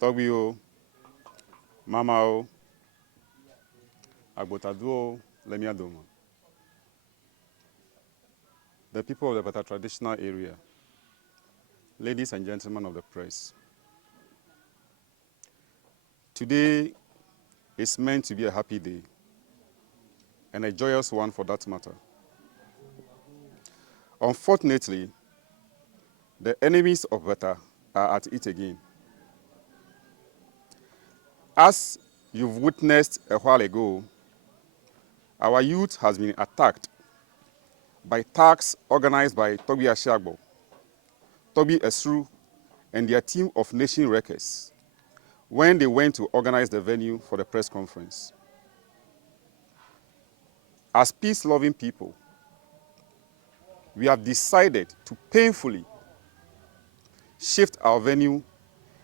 Torgbui, Mama, Agbotadu, Lemiadoma. The people of the Bata traditional area, ladies and gentlemen of the press, today is meant to be a happy day and a joyous one for that matter. Unfortunately, the enemies of Bata are at it again. As you've witnessed a while ago, our youth has been attacked by attacks organized by Torgbui Ashiagbor, Torgbui Esru, and their team of nation wreckers when they went to organize the venue for the press conference. As peace-loving people, we have decided to painfully shift our venue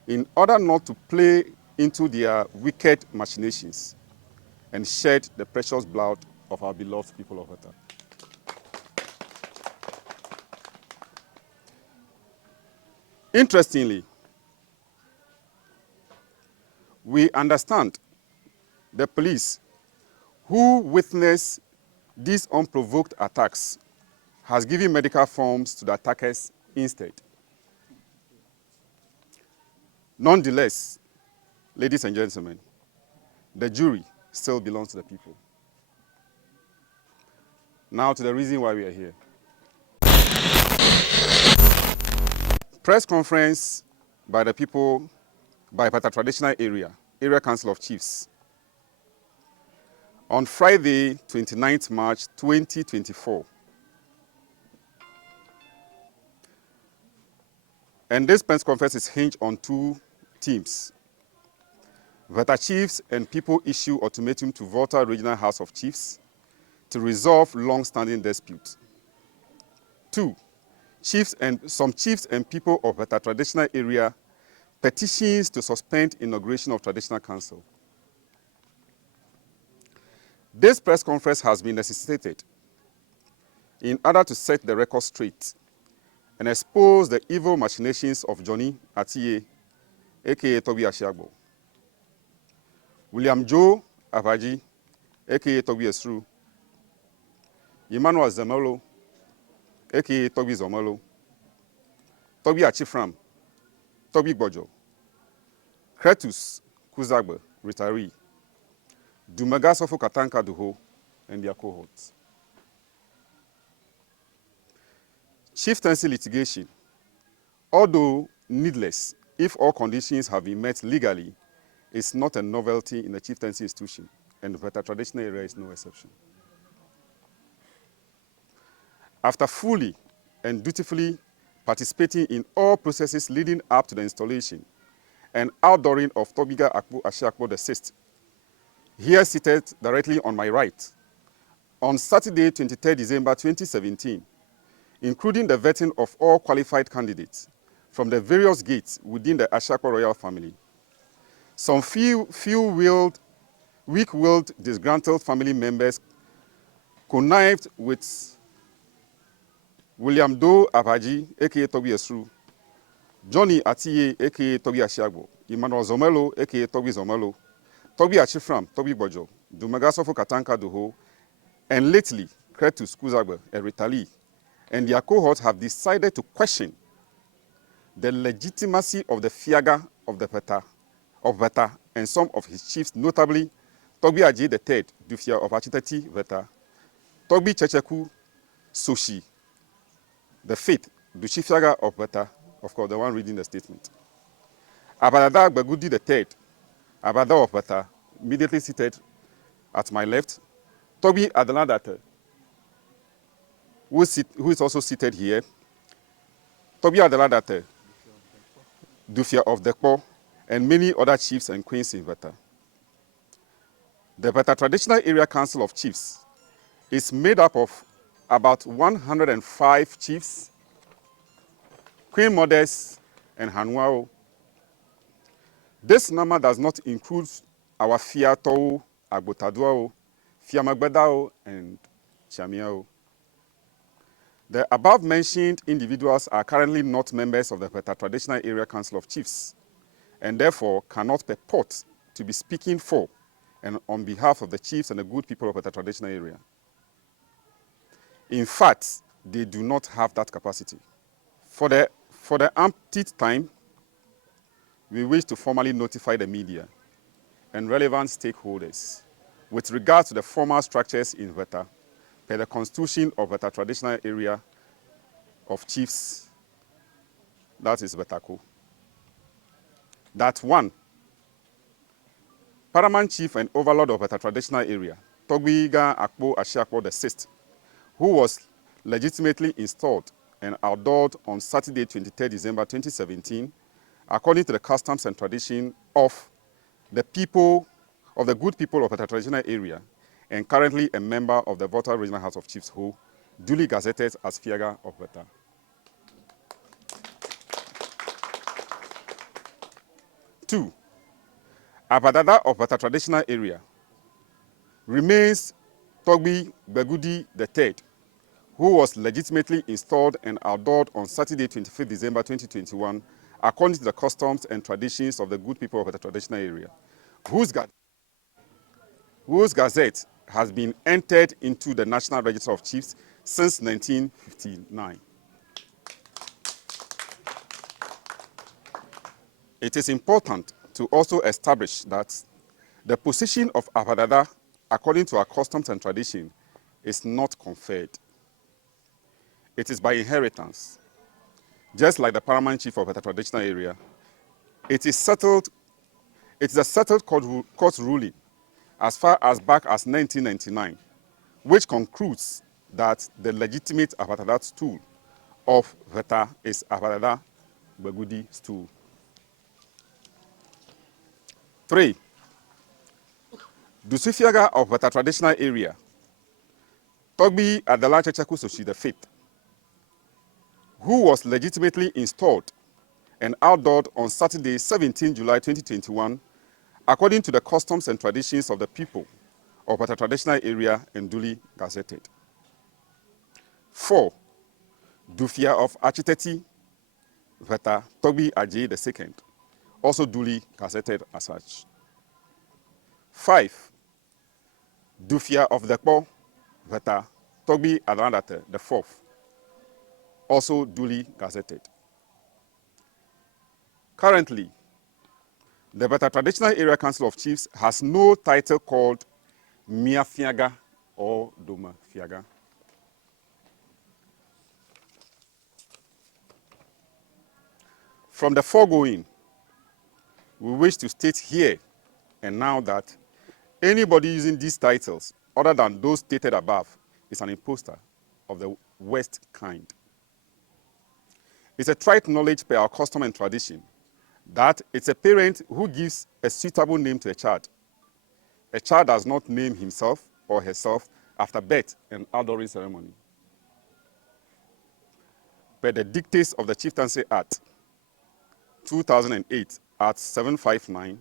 in order not to play into their wicked machinations and shed the precious blood of our beloved people of Bata. Interestingly, we understand the police who witnessed these unprovoked attacks has given medical forms to the attackers instead. Nonetheless, ladies and gentlemen, the jury still belongs to the people. Now to the reason why we are here. Press conference by the people by Bata Traditional Area Council of Chiefs on Friday, 29th March 2024. And this press conference is hinged on two themes. Bata Chiefs and people issue ultimatum to Volta Regional House of Chiefs to resolve long-standing dispute. 2, some chiefs and people of Bata Traditional Area petitions to suspend inauguration of Traditional Council. This press conference has been necessitated in order to set the record straight and expose the evil machinations of Johnny Atiye, aka Torgbui Ashiagbor, William Joe Abaji, aka Torgbui Esru, Emmanuel Zemelo, aka Torgbui Zomelo, Torgbui Achifram, Torgbui Bojo, Kretus Kuzagbe, retiree, Dumagasofo Katanka Duho, and their cohorts. Chieftaincy litigation, although needless if all conditions have been met legally, is not a novelty in the chieftaincy institution, and the Bata Traditional Area is no exception. After fully and dutifully participating in all processes leading up to the installation and outdooring of Torgbuiga Akpo Ashiakpor VI, here seated directly on my right, on Saturday, 23 December 2017, including the vetting of all qualified candidates from the various gates within the Ashiakpor royal family. Some weak-willed, disgruntled family members connived with William Doe Abaji, aka Torgbui Esru, Johnny Atiye, aka Torgbui Ashiagbor, Emmanuel Zomelo, aka Torgbui Zomelo, Torgbui Achifram, Torgbui Bojo, Dumagasofo Katanka Duho, and lately, Kretus Kuzagbe, a retiree, and their cohorts have decided to question the legitimacy of the Fiaga of Bata and some of his chiefs, notably Torgbui Aji III, Dufia of Achitati Bata, Torgbui Checheku Soshi, the fifth, Dushi Fiaga of Bata, of course, the one reading the statement. Abadada Gbagudi III, Abada of Bata, immediately seated at my left. Torgbui Adelandate, who is also seated here. Torgbui Adelandate, Dufia of Akpo, and many other chiefs and queens in Bata. The Bata Traditional Area Council of Chiefs is made up of about 105 chiefs, queen mothers, and Hanwao. This number does not include our Fiato, Agbotaduao, Fiamagbadao, and Chamiao. The above-mentioned individuals are currently not members of the Veta Traditional Area Council of Chiefs, and therefore cannot purport to be speaking for and on behalf of the chiefs and the good people of the traditional area. In fact, they do not have that capacity. For the umpteenth time, we wish to formally notify the media and relevant stakeholders with regard to the formal structures in Veta per the Constitution of Veta Traditional Area of Chiefs, that is Vetaco. That one, Paramount Chief and Overlord of Veta Traditional Area, Torgbuiga Akpo Ashiakpor VI, who was legitimately installed and adored on Saturday, 23 December 2017, according to the customs and tradition of the people, of the good people of the traditional area, and currently a member of the Volta Regional House of Chiefs, who duly gazetted as Fiaga of Veta. 2. Abadada of Veta Traditional Area remains Torgbui Begudi III, who was legitimately installed and adored on Saturday, 25 December 2021, according to the customs and traditions of the good people of the traditional area, whose gazette has been entered into the National Register of Chiefs since 1959. It is important to also establish that the position of Abadada, according to our customs and tradition, is not conferred. It is by inheritance. Just like the Paramount Chief of the traditional area, it is a settled court ruling as far as back as 1999, which concludes that the legitimate Abadada stool of Veta is Abadada Begudi stool. 3. Dusufiaga of Veta Traditional Area, Torgbui Adela Chechaku Soshi V, who was legitimately installed and outdoored on Saturday, 17 July 2021, according to the customs and traditions of the people of Veta Traditional Area and duly gazetted. 4. Dufia of Achiteti, Veta Torgbui Ajay II, also duly gazetted as such. 5. Dufia of the Akpo, Veta Torgbui Adandate IV, also duly gazetted. Currently, the Veta Traditional Area Council of Chiefs has no title called Mia Fiaga or Doma Fiaga. From the foregoing, we wish to state here and now that anybody using these titles, other than those stated above, is an imposter of the worst kind. It's a trite knowledge per our custom and tradition that it's a parent who gives a suitable name to a child. A child does not name himself or herself after birth and adoring ceremony. Per the dictates of the Chieftaincy Act, 2008, Act 759,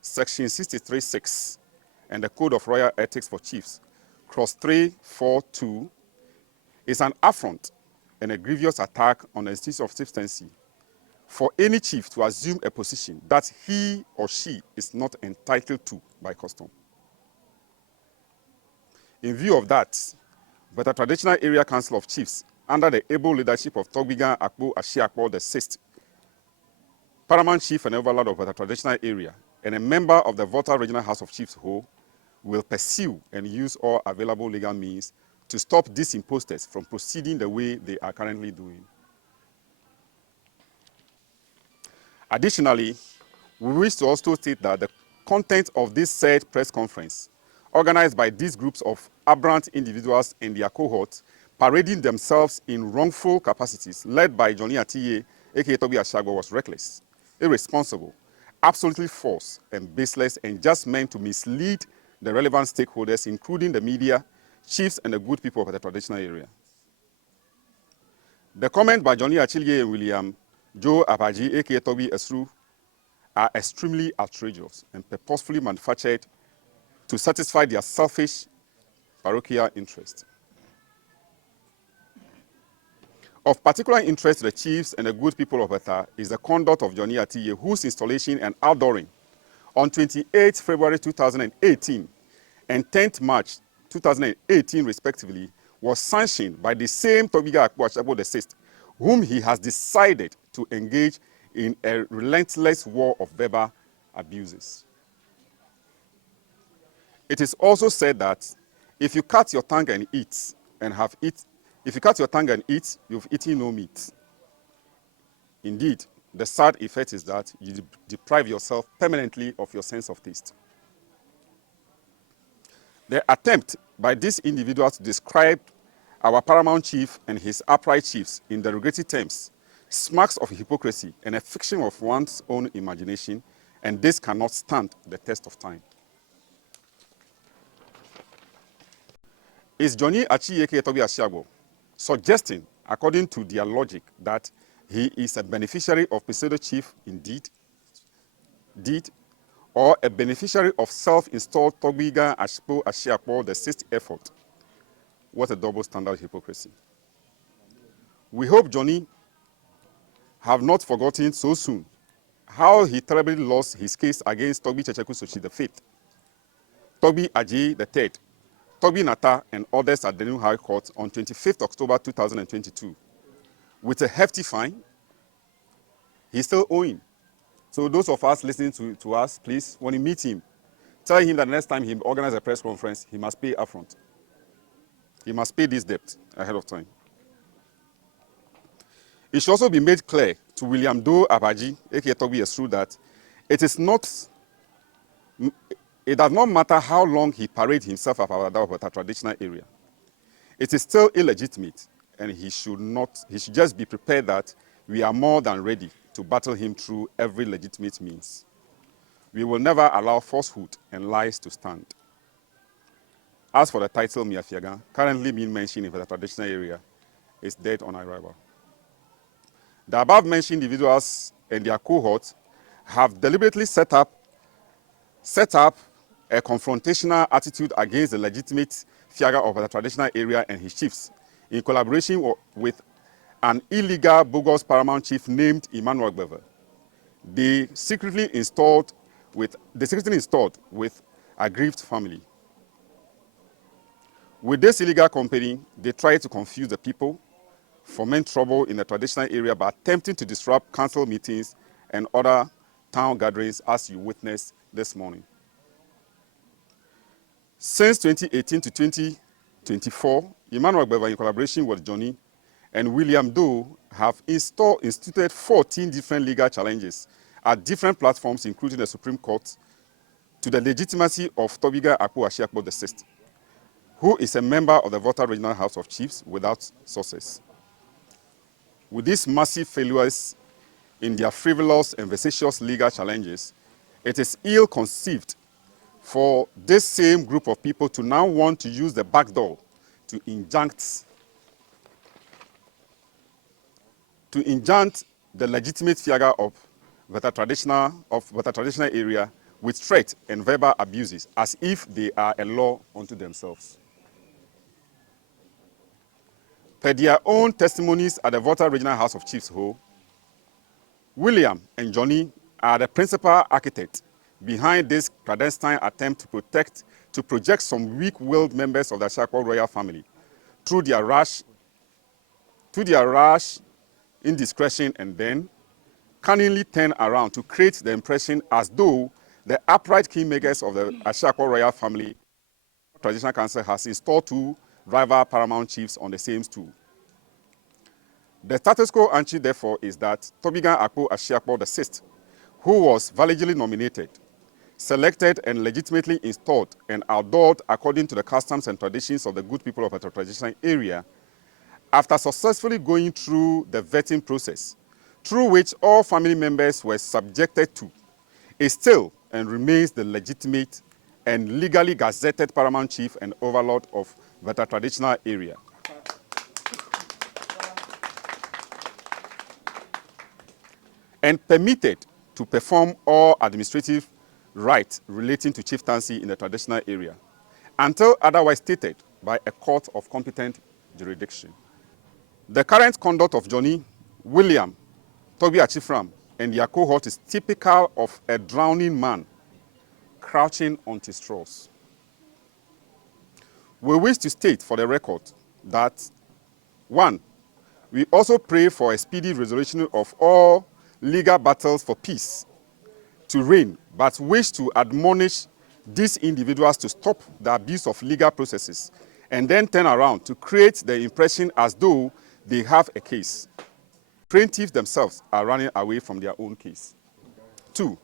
Section 63(6), and the Code of Royal Ethics for Chiefs, Clause 342, is an affront and a grievous attack on the institution of chieftaincy for any chief to assume a position that he or she is not entitled to by custom. In view of that, the Traditional Area Council of Chiefs, under the able leadership of Torgbuiga Akpo Ashiakpor VI, Paramount Chief and Overlord of the Traditional Area, and a member of the Volta Regional House of Chiefs who will pursue and use all available legal means to stop these imposters from proceeding the way they are currently doing. Additionally, we wish to also state that the content of this said press conference, organized by these groups of aberrant individuals and their cohorts, parading themselves in wrongful capacities, led by Johnny Atiye, aka Tobi Ashiagbor, was reckless, irresponsible, absolutely false and baseless, and just meant to mislead the relevant stakeholders, including the media, chiefs, and the good people of the traditional area. The comment by Johnny Achille and William Joe Apaji, aka Tobi Esru, are extremely outrageous and purposefully manufactured to satisfy their selfish parochial interest. Of particular interest to the chiefs and the good people of Bata is the conduct of Johnny Atiye, whose installation and outdooring on 28 February 2018 and 10th March 2018, respectively, was sanctioned by the same Torgbuiga Akpo Ashiagbor VI, whom he has decided to engage in a relentless war of verbal abuses. It is also said that if you cut your tongue and eat, if you cut your tongue and eat, you've eaten no meat. Indeed, the sad effect is that you deprive yourself permanently of your sense of taste. The attempt by this individual to describe our paramount chief and his upright chiefs in derogatory terms smacks of hypocrisy and a fiction of one's own imagination, and this cannot stand the test of time. Is Johnny Achiyeke Torgbui Ashiagbor suggesting, according to their logic, that he is a beneficiary of pseudo-chief indeed, or a beneficiary of self-installed Torgbuiga Ashiakpor the sixth effort? What a double standard hypocrisy. We hope Johnny have not forgotten so soon how he terribly lost his case against Torgbui Checheku Sochi the fifth, Torgbui Ajayi the third, Torgbui Nata and others at the new High Court on 25th October 2022. With a hefty fine, he's still owing. So those of us listening to us, please, when you meet him, tell him that next time he organizes a press conference, he must pay upfront. He must pay this debt ahead of time. It should also be made clear to William Doe Abaji, aka Torgbui Esru, that it does not matter how long he parades himself about a traditional area. It is still illegitimate, and he should just be prepared that we are more than ready to battle him through every legitimate means. We will never allow falsehood and lies to stand. As for the title Miafiaga, currently being mentioned in the traditional area, is dead on arrival. The above-mentioned individuals and their cohorts have deliberately set up a confrontational attitude against the legitimate Fiaga of the traditional area and his chiefs, in collaboration with an illegal bogus paramount chief named Emmanuel Bevel. They secretly installed with aggrieved family. With this illegal company, they try to confuse the people, foment trouble in the traditional area by attempting to disrupt council meetings and other town gatherings, as you witnessed this morning. Since 2018 to 2024, Emmanuel Bevel, in collaboration with Johnny and William Doe, have instituted 14 different legal challenges at different platforms, including the Supreme Court, to the legitimacy of Torgbuiga Akpo Ashiakpor VI, who is a member of the Volta Regional House of Chiefs, without success. With these massive failures in their frivolous and vexatious legal challenges, it is ill-conceived for this same group of people to now want to use the back door to injunct the legitimate Fiaga of the traditional area with threat and verbal abuses, as if they are a law unto themselves. Per their own testimonies at the Volta Regional House of Chiefs, William and Johnny are the principal architect behind this clandestine attempt to project some weak-willed members of the Ashiakpor royal family through their rash indiscretion, and then cunningly turn around to create the impression as though the upright kingmakers of the Ashiakpor royal family Traditional Council has installed two rival paramount chiefs on the same stool. The status quo ante, therefore, is that Torgbuiga Akpo Ashiakpor VI, who was validly nominated, selected and legitimately installed and outdoored according to the customs and traditions of the good people of the traditional area, after successfully going through the vetting process, through which all family members were subjected to, is still and remains the legitimate and legally gazetted paramount chief and overlord of the traditional area. And permitted to perform all administrative rights relating to chieftaincy in the traditional area, until otherwise stated by a court of competent jurisdiction. The current conduct of Johnny, William, Torgbui Achifram, and their cohort is typical of a drowning man crouching on his straws. We wish to state for the record that, 1, we also pray for a speedy resolution of all legal battles for peace to reign, but wish to admonish these individuals to stop the abuse of legal processes and then turn around to create the impression as though they have a case. Plaintiffs themselves are running away from their own case. 2,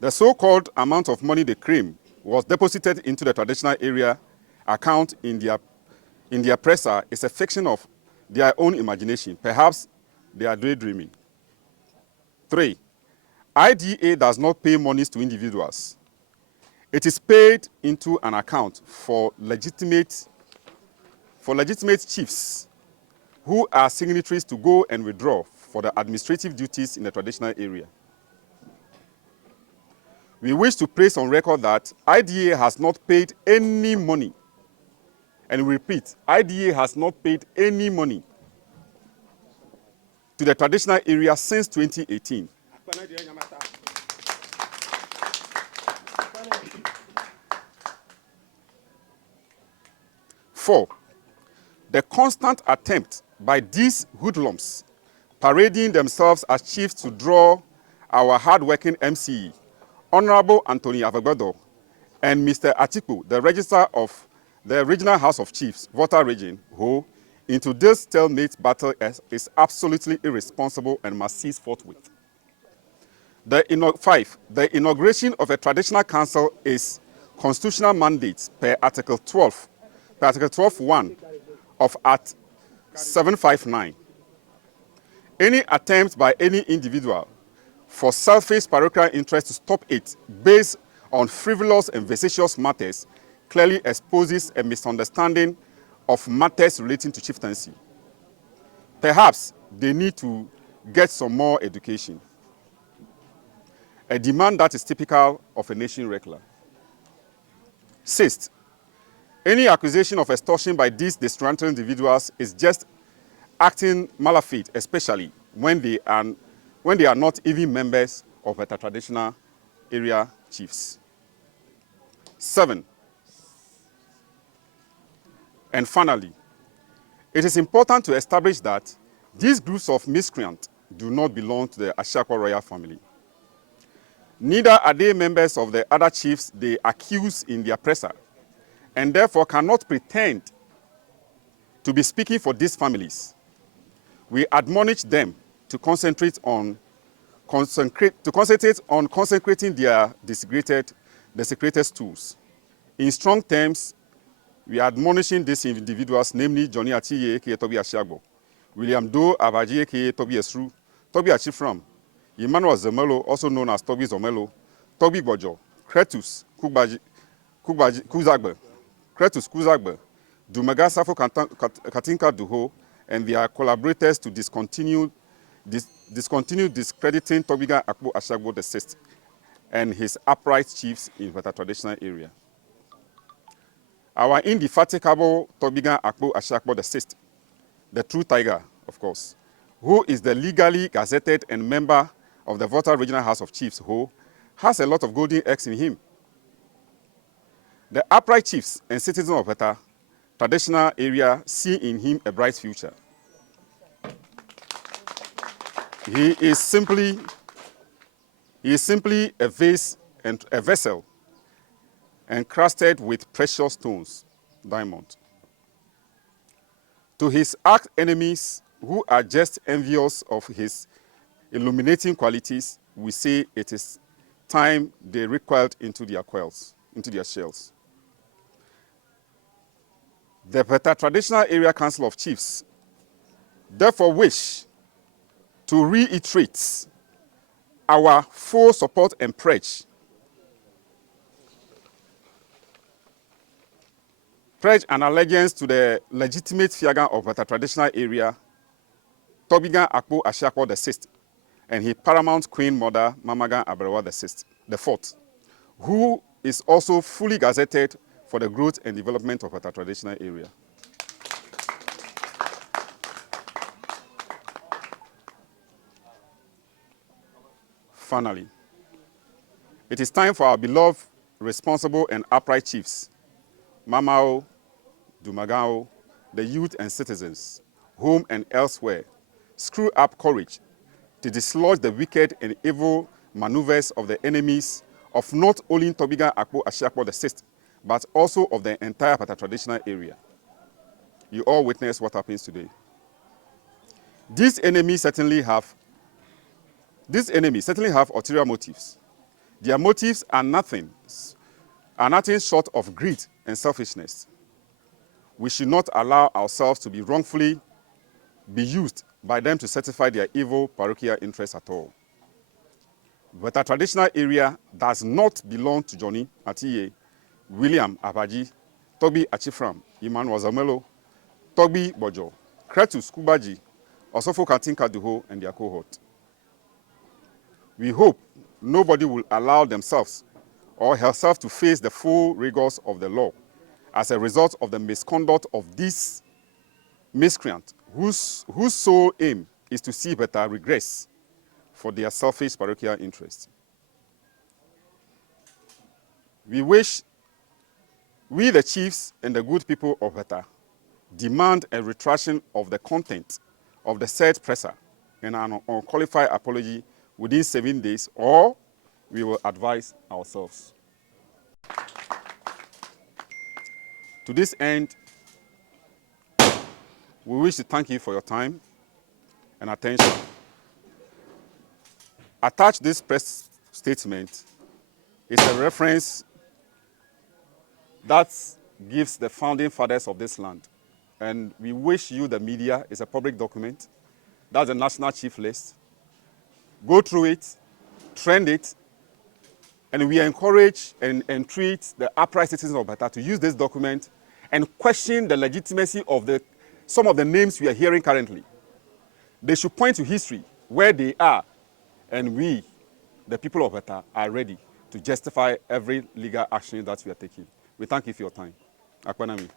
the so-called amount of money they claim was deposited into the traditional area account in their presser is a fiction of their own imagination. Perhaps they are daydreaming. 3, IDA does not pay monies to individuals. It is paid into an account for legitimate chiefs who are signatories to go and withdraw for the administrative duties in the traditional area. We wish to place on record that IDA has not paid any money, and we repeat, IDA has not paid any money to the traditional area since 2018. 4, the constant attempt by these hoodlums parading themselves as chiefs to draw our hard-working MCE, Honorable Anthony Avegbedo, and Mr. Akpo, the Registrar of the Regional House of Chiefs, Volta Region, who, into this stalemate battle is absolutely irresponsible and must cease forthwith. 5, the inauguration of a traditional council is constitutional mandate per Article 12(1) of Act 759. Any attempt by any individual for selfish parochial interest to stop it based on frivolous and vexatious matters clearly exposes a misunderstanding of matters relating to chieftaincy. Perhaps they need to get some more education. A demand that is typical of a nation regular. 6, any accusation of extortion by these disgruntled individuals is just acting malafide, especially when they are not even members of a traditional area chiefs. 7, and finally, it is important to establish that these groups of miscreants do not belong to the Ashiakpor royal family. Neither are they members of the other chiefs they accuse in their presser, and therefore cannot pretend to be speaking for these families. We admonish them to concentrate on consecrating their desecrated stools. In strong terms, we are admonishing these individuals, namely Johnny Atiye, aka Torgbui Ashiagbor, William Doe Abaji, aka Torgbui Esru, Torgbui Achifram, Emmanuel Zemelo, also known as Torgbui Zomelo, Torgbui Bojo, Kretus Kuzagbe, Dumaga Safo Katinka Duho, and their collaborators to discontinue discrediting Torgbuiga Akpo Ashiagbor VI and his upright chiefs in the traditional area. Our indefatigable Torgbuiga Akpo Ashiagbor VI, the true tiger, of course, who is the legally gazetted and member of the Volta Regional House of Chiefs, who has a lot of golden eggs in him. The upright chiefs and citizens of Volta traditional area see in him a bright future. He is simply a vase and a vessel encrusted with precious stones, diamond. To his arch enemies who are just envious of his illuminating qualities, we say it is time they recoiled into their shells. The Volta Traditional Area Council of Chiefs therefore wish to reiterate our full support and pledge and allegiance to the legitimate Fiaga of Volta Traditional Area, Torgbuiga Akpo Ashiakpor VI, and his paramount queen mother, Mamagan Aberewa the Fourth, who is also fully gazetted for the growth and development of our traditional area. Finally, it is time for our beloved, responsible, and upright chiefs, Mamao, Dumagao, the youth and citizens, home and elsewhere, screw up courage to dislodge the wicked and evil maneuvers of the enemies of not only Torgbuiga Akpo Ashiakpor the Sixth, but also of the entire Pata traditional area. You all witness what happens today. These enemies certainly have ulterior motives. Their motives are nothing short of greed and selfishness. We should not allow ourselves to be wrongfully used by them to satisfy their evil parochial interests at all. But our traditional area does not belong to Johnny Atiye, William Abaji, Toby Achifram, Emmanuel Zamelo, Toby Bojo, Kretus Kubaji, Osofo Katinka Duho, and their cohort. We hope nobody will allow themselves or herself to face the full rigors of the law as a result of the misconduct of these miscreants whose sole aim is to see better regress for their selfish parochial interests. We the chiefs and the good people of Beta, demand a retraction of the content of the said presser and an unqualified apology within 7 days, or we will advise ourselves. To this end, we wish to thank you for your time and attention. Attached this press statement is a reference that gives the founding fathers of this land. And we wish you, the media, is a public document. That's the national chief list. Go through it, trend it, and we encourage and entreat the upright citizens of Bata to use this document and question the legitimacy of some of the names we are hearing currently. They should point to history, where they are, and we, the people of Bata, are ready to justify every legal action that we are taking. We thank you for your time. Akwanami.